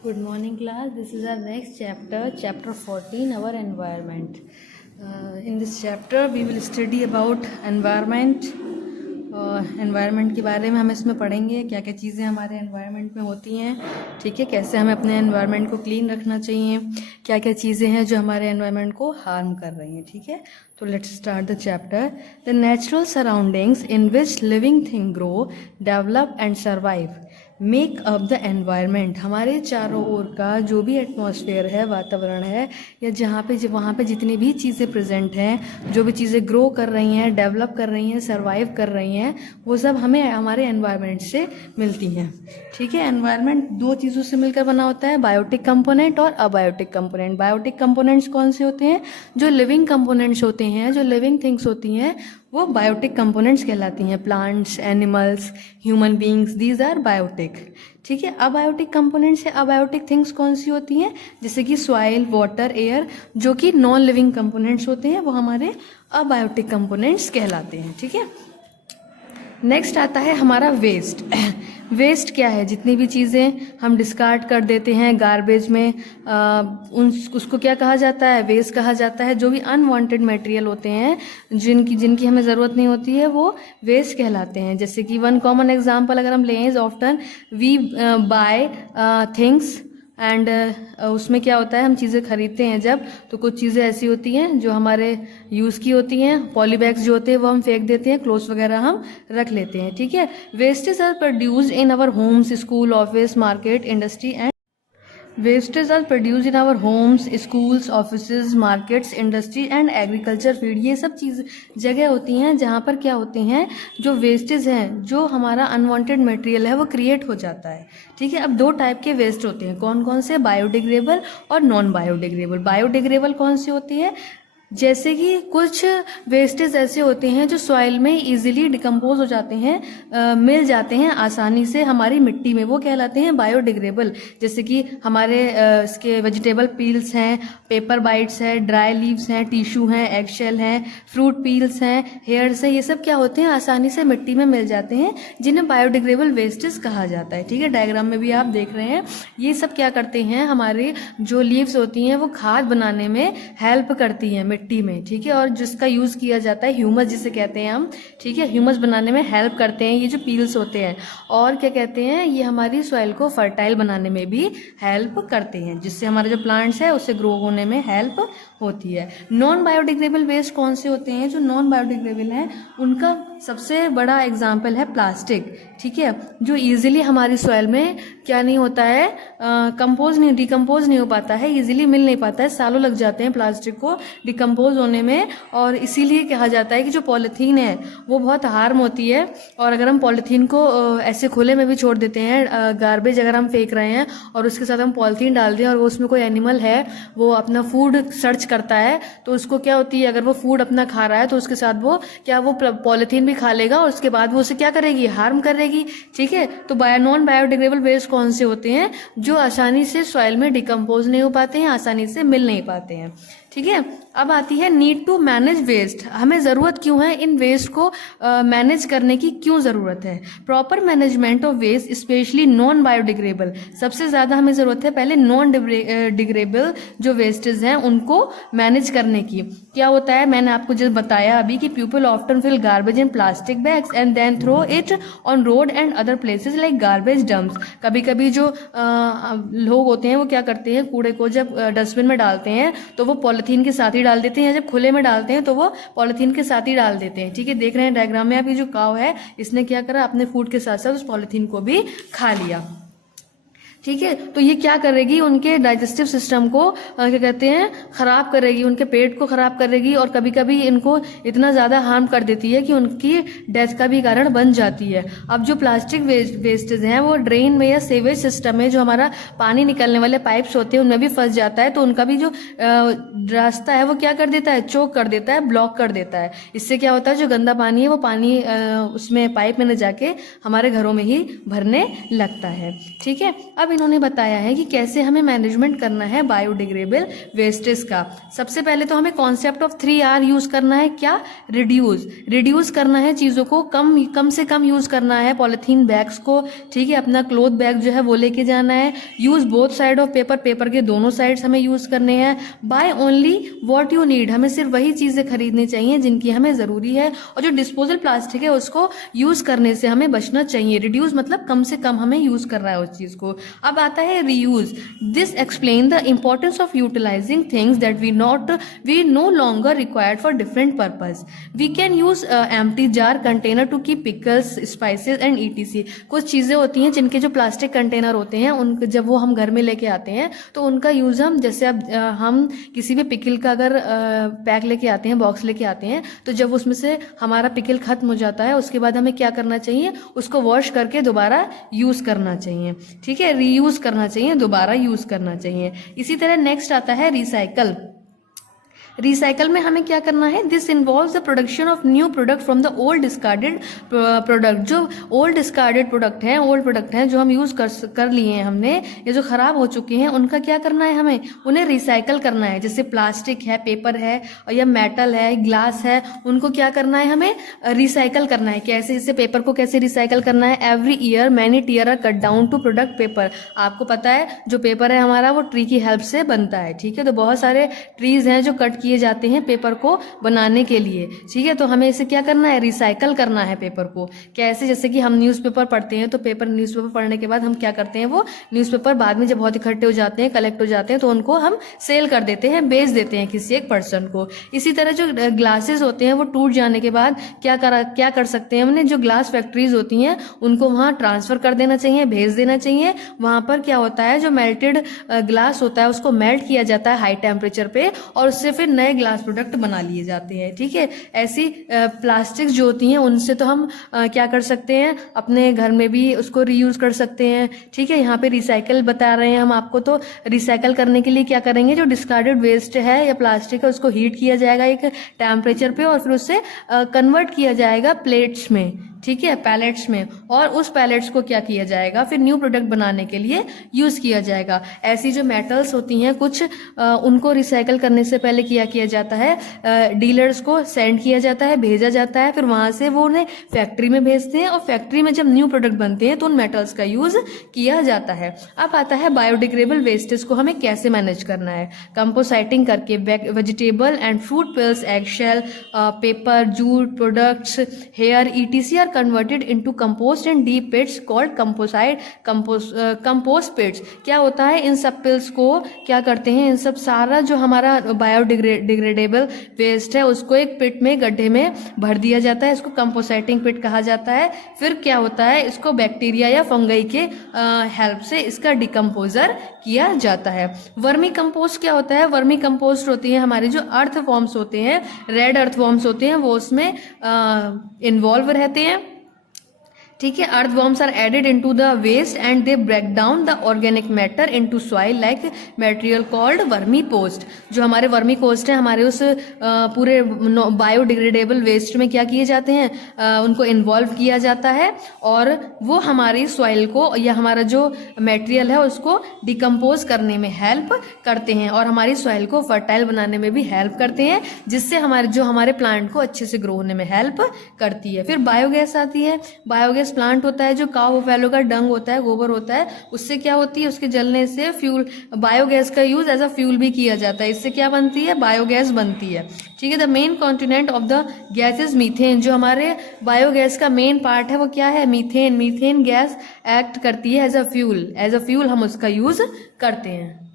Good morning, class. This is our next chapter, chapter 14, our environment. In this chapter, we will study about environment. Environment के बारे में हम इसमें पढ़ेंगे, क्या क्या चीज़ें हमारे एनवायरनमेंट में होती हैं, ठीक है, कैसे हमें अपने एनवायरनमेंट को क्लीन रखना चाहिए, क्या क्या चीज़ें हैं जो हमारे एनवायरनमेंट को हार्म कर रही हैं, ठीक है। तो let's start the chapter. The natural surroundings in which living thing grow, develop and survive make up the environment. हमारे चारों ओर का जो भी एटमॉस्फेयर है, वातावरण है, या वहाँ पे जितनी भी चीज़ें प्रेजेंट हैं, जो भी चीज़ें ग्रो कर रही हैं, डेवलप कर रही हैं, सर्वाइव कर रही हैं, वो सब हमें हमारे एनवायरनमेंट से मिलती हैं, ठीक है। एनवायरनमेंट दो चीज़ों से मिलकर बना होता है, बायोटिक कंपोनेंट और अबायोटिक कंपोनेंट। बायोटिक कंपोनेंट्स कौन से होते हैं? जो लिविंग कंपोनेंट्स होते हैं, जो लिविंग थिंग्स होती हैं, वो बायोटिक कंपोनेंट्स कहलाती हैं। Plants, animals, human beings, these are biotic, ठीक है। अबायोटिक कंपोनेंट्स या अबायोटिक थिंग्स कौन सी होती हैं? जैसे कि सॉइल, वाटर, एयर, जो कि नॉन लिविंग कंपोनेंट्स होते हैं, वो हमारे अबायोटिक कंपोनेंट्स कहलाते हैं, ठीक है। नेक्स्ट आता है हमारा वेस्ट। वेस्ट क्या है? जितनी भी चीज़ें हम डिस्कार्ड कर देते हैं गार्बेज में, उसको क्या कहा जाता है? वेस्ट कहा जाता है। जो भी अनवांटेड मटेरियल होते हैं, जिनकी हमें ज़रूरत नहीं होती है, वो वेस्ट कहलाते हैं। जैसे कि वन कॉमन एग्जांपल अगर हम लें, is often we buy things and उसमें क्या होता है, हम चीज़ें खरीदते हैं जब, तो कुछ चीज़ें ऐसी होती हैं जो हमारे यूज़ की होती हैं। पॉलीबैग्स जो होते हैं वो हम फेंक देते हैं, क्लोथ्स वगैरह हम रख लेते हैं, ठीक है। Wastage are produced in our homes, school, office, market, industry and wastage are produce in our homes, schools, office, markets, industry and agriculture field. ये सब चीज़ जगह होती हैं जहाँ पर क्या होते हैं, जो वेस्टेज हैं, जो हमारा अनवांटेड मटेरियल है, वो क्रिएट हो जाता है, ठीक है। अब दो टाइप के वेस्ट होते हैं, कौन कौन से? बायोडिग्रेडेबल और नॉन बायोडिग्रेडेबल। बायोडिग्रेडेबल कौन सी होती है? जैसे कि कुछ वेस्टेज ऐसे होते हैं जो सॉइल में इजीली डिकम्पोज हो जाते हैं, मिल जाते हैं आसानी से हमारी मिट्टी में, वो कहलाते हैं बायोडिग्रेडेबल। जैसे कि हमारे इसके वेजिटेबल पील्स हैं, पेपर बाइट्स है, ड्राई लीव्स हैं, टिश्यू हैं, एगशेल हैं, फ्रूट पील्स हैं, हेयर्स हैं, ये सब क्या होते हैं, आसानी से मिट्टी में मिल जाते हैं, जिन्हें बायोडिग्रेडेबल वेस्टेज कहा जाता है, ठीक है। डायग्राम में भी आप देख रहे हैं, ये सब क्या करते हैं, हमारे जो लीव्स होती हैं वो खाद बनाने में हेल्प करती हैं मिट्टी में, ठीक है। और जिसका यूज किया जाता है ह्यूमस जिसे कहते हैं हम, ठीक है, ह्यूमस बनाने में हेल्प करते हैं ये जो पील्स होते हैं। और क्या कहते हैं, ये हमारी सॉइल को फर्टाइल बनाने में भी हेल्प करते हैं, जिससे हमारे जो प्लांट्स है उसे ग्रो होने में हेल्प होती है। नॉन बायोडिग्रेडेबल वेस्ट कौन से होते हैं? जो नॉन बायोडिग्रेडेबल हैं, उनका सबसे बड़ा एग्जाम्पल है प्लास्टिक, ठीक है, जो इजीली हमारी सॉइल में क्या नहीं होता है, डिकम्पोज नहीं हो पाता है, इजीली मिल नहीं पाता है, सालों लग जाते हैं प्लास्टिक को डिकम्पोज होने में। और इसीलिए कहा जाता है कि जो पॉलीथीन है वो बहुत हार्म होती है। और अगर हम पॉलीथीन को ऐसे खुले में भी छोड़ देते हैं, गार्बेज अगर हम फेंक रहे हैं और उसके साथ हम पॉलीथीन डाल दें, और वो उसमें कोई एनिमल है, वो अपना फूड सर्च करता है, तो उसको क्या होती है, अगर वो फूड अपना खा रहा है तो उसके साथ वो पॉलीथीन भी खा लेगा, और उसके बाद वो उसे क्या करेगी, हार्म करेगी, ठीक है। तो नॉन बायोडिग्रेडेबल वेस्ट कौन से होते हैं? जो आसानी से सॉइल में डिकम्पोज नहीं हो पाते हैं, आसानी से मिल नहीं पाते हैं, ठीक है। अब आती है नीड टू मैनेज वेस्ट। हमें ज़रूरत क्यों है इन वेस्ट को मैनेज करने की, क्यों ज़रूरत है? Proper management of waste, specially non biodegradable. सबसे ज़्यादा हमें ज़रूरत है पहले नॉन डिग्रेडेबल जो वेस्टेज हैं उनको मैनेज करने की। क्या होता है, मैंने आपको जो बताया अभी कि people often fill garbage in plastic bags and then throw it on road and other places like garbage dumps. कभी कभी जो लोग होते हैं वो क्या करते हैं, कूड़े को जब डस्टबिन में डालते हैं तो वो पॉलीथीन के साथ ही डाल देते हैं, जब खुले में डालते हैं तो वो पॉलीथीन के साथ ही डाल देते हैं, ठीक है। देख रहे हैं डायग्राम में आप, ये जो काव है इसने क्या करा, अपने फूड के साथ साथ उस पॉलीथीन को भी खा लिया, ठीक है। तो ये क्या करेगी, उनके डाइजेस्टिव सिस्टम को क्या कहते हैं, खराब करेगी, उनके पेट को खराब करेगी, और कभी कभी इनको इतना ज़्यादा हार्म कर देती है कि उनकी डेथ का भी कारण बन जाती है। अब जो प्लास्टिक वेस्टेज हैं वो ड्रेन में या सीवेज सिस्टम में, जो हमारा पानी निकलने वाले पाइप्स होते हैं उनमें भी फंस जाता है, तो उनका भी जो रास्ता है वो क्या कर देता है, चोक कर देता है, ब्लॉक कर देता है। इससे क्या होता है, जो गंदा पानी है वो पानी उसमें पाइप में न जाके हमारे घरों में ही भरने लगता है, ठीक है। अब इन्होंने बताया है कि कैसे हमें मैनेजमेंट करना है बायोडिग्रेडेबल वेस्टेज का। सबसे पहले तो हमें कॉन्सेप्ट ऑफ 3R यूज करना है। क्या? रिड्यूस करना है, चीज़ों को कम से कम यूज करना है, पॉलिथीन बैग्स को, ठीक है, अपना क्लोथ बैग जो है वो लेके जाना है। Use both side of paper, paper के दोनों साइड्स हमें यूज करने हैं। Buy only what you need, हमें सिर्फ वही चीज़ें खरीदनी चाहिए जिनकी हमें ज़रूरी है, और जो डिस्पोजल प्लास्टिक है उसको यूज करने से हमें बचना चाहिए। रिड्यूस मतलब कम से कम हमें यूज कर रहा है उस चीज़ को। अब आता है reuse. This explain the importance of utilizing things that we no longer required for different purpose. We can use empty jar container to keep pickles, spices and ETC। कुछ चीज़ें होती हैं जिनके जो प्लास्टिक कंटेनर होते हैं, उन जब वो हम घर में लेके आते हैं तो उनका यूज़ हम, जैसे अब हम किसी भी पिकल का अगर पैक लेके आते हैं, बॉक्स लेके आते हैं, तो जब उसमें से हमारा पिकल खत्म हो जाता है उसके बाद हमें क्या करना चाहिए, उसको वॉश करके दोबारा यूज़ करना चाहिए, ठीक है, रीयूज़ करना चाहिए, दोबारा यूज़ करना चाहिए। इसी तरह नेक्स्ट आता है रिसाइकल। रिसाइकल में हमें क्या करना है, this involve the production of new product from the old discarded product. जो ओल्ड डिस्कार्डेड प्रोडक्ट हैं जो हम यूज़ कर लिए हैं हमने, ये जो ख़राब हो चुके हैं, उनका क्या करना है, हमें उन्हें रिसाइकल करना है। जैसे प्लास्टिक है, पेपर है, और या मेटल है, ग्लास है, उनको क्या करना है, हमें रिसाइकल करना है। कैसे? जैसे पेपर को कैसे रिसाइकल करना है, every year many tree are cut down to product paper. आपको पता है जो पेपर है हमारा वो ट्री की हेल्प से बनता है, ठीक है, तो बहुत सारे ट्रीज हैं जो कट किए जाते हैं पेपर को बनाने के लिए, ठीक है, तो हमें इसे क्या करना है, रिसाइकल करना है पेपर को। कैसे? जैसे कि हम न्यूज़पेपर पढ़ते हैं, तो न्यूज़पेपर पढ़ने के बाद हम क्या करते हैं, वो न्यूज़पेपर बाद में जब बहुत इकट्ठे हो जाते हैं, कलेक्ट हो जाते हैं, तो उनको हम सेल कर देते हैं, बेच देते हैं किसी एक पर्सन को। इसी तरह जो ग्लासेस होते हैं वो टूट जाने के बाद क्या कर सकते हैं, हमने जो ग्लास फैक्ट्रीज होती हैं उनको वहाँ ट्रांसफर कर देना चाहिए, भेज देना चाहिए। वहाँ पर क्या होता है, जो मेल्टेड ग्लास होता है उसको मेल्ट किया जाता है हाई टेम्परेचर पे, और उससे फिर नए ग्लास प्रोडक्ट बना लिए जाते हैं, ठीक है। ऐसी प्लास्टिक जो होती हैं उनसे तो हम क्या कर सकते हैं, अपने घर में भी उसको रीयूज कर सकते हैं, ठीक है। यहाँ पे रिसाइकल बता रहे हैं हम आपको, तो रिसाइकल करने के लिए क्या करेंगे, जो डिस्कार्डेड वेस्ट है या प्लास्टिक है उसको हीट किया जाएगा एक टेम्परेचर पे, और फिर उससे कन्वर्ट किया जाएगा प्लेट्स में, ठीक है, पैलेट्स में, और उस पैलेट्स को क्या किया जाएगा, फिर न्यू प्रोडक्ट बनाने के लिए यूज किया जाएगा। ऐसी जो मेटल्स होती हैं कुछ, उनको रिसाइकल करने से पहले किया जाता है, डीलर्स को सेंड किया जाता है, भेजा जाता है, फिर वहां से वो उन्हें फैक्ट्री में भेजते हैं, और फैक्ट्री में जब न्यू प्रोडक्ट बनते हैं तो उन मेटल्स का यूज किया जाता है। अब आता है बायोडिग्रेडेबल वेस्टेज को हमें कैसे मैनेज करना है। कंपोसाइटिंग करके vegetable and fruit peels, egg shell, paper, jute products, hair, ETC are converted into compost and deep pits called compost pits। क्या होता है, इन सब पिल्स को क्या करते हैं, इन सब सारा जो हमारा बायोडिग्रेडेबल वेस्ट है उसको एक पिट में, गड्ढे में भर दिया जाता है, इसको कंपोसाइटिंग पिट कहा जाता है। फिर क्या होता है, इसको बैक्टीरिया या फंगई के हेल्प से इसका डिकम्पोजर किया जाता है। वर्मी कंपोस्ट क्या होता है, वर्मी कंपोस्ट होती है हमारे जो अर्थ फॉर्म्स होते हैं, रेड अर्थ फॉर्म्स होते हैं, वो उसमें इन्वॉल्व रहते हैं, ठीक है। Earthworms are added into the waste and they break down the organic matter into soil like material called vermi post. जो हमारे वर्मी पोस्ट है, हमारे उस पूरे बायोडिग्रेडेबल वेस्ट में क्या किए जाते हैं, उनको इन्वॉल्व किया जाता है, और वो हमारी सॉइल को या हमारा जो मटेरियल है उसको डिकम्पोज करने में हेल्प करते हैं, और हमारी सॉइल को फर्टाइल बनाने में भी हेल्प करते हैं, जिससे हमारे प्लांट को अच्छे से ग्रो होने में हेल्प करती है। फिर बायोगैस आती है। बायोगैस प्लांट होता है जो काऊ बफेलो का डंग होता है, गोबर होता है, उससे क्या होती है, उसके जलने से फ्यूल, बायोगैस का यूज एज अ फ्यूल भी किया जाता है। इससे क्या बनती है, बायोगैस बनती है, ठीक है। The main continent of the gas is methane. जो हमारे बायोगैस का मेन पार्ट है वो क्या है, मीथेन। मीथेन गैस एक्ट करती है एज अ फ्यूल हम उसका यूज करते हैं।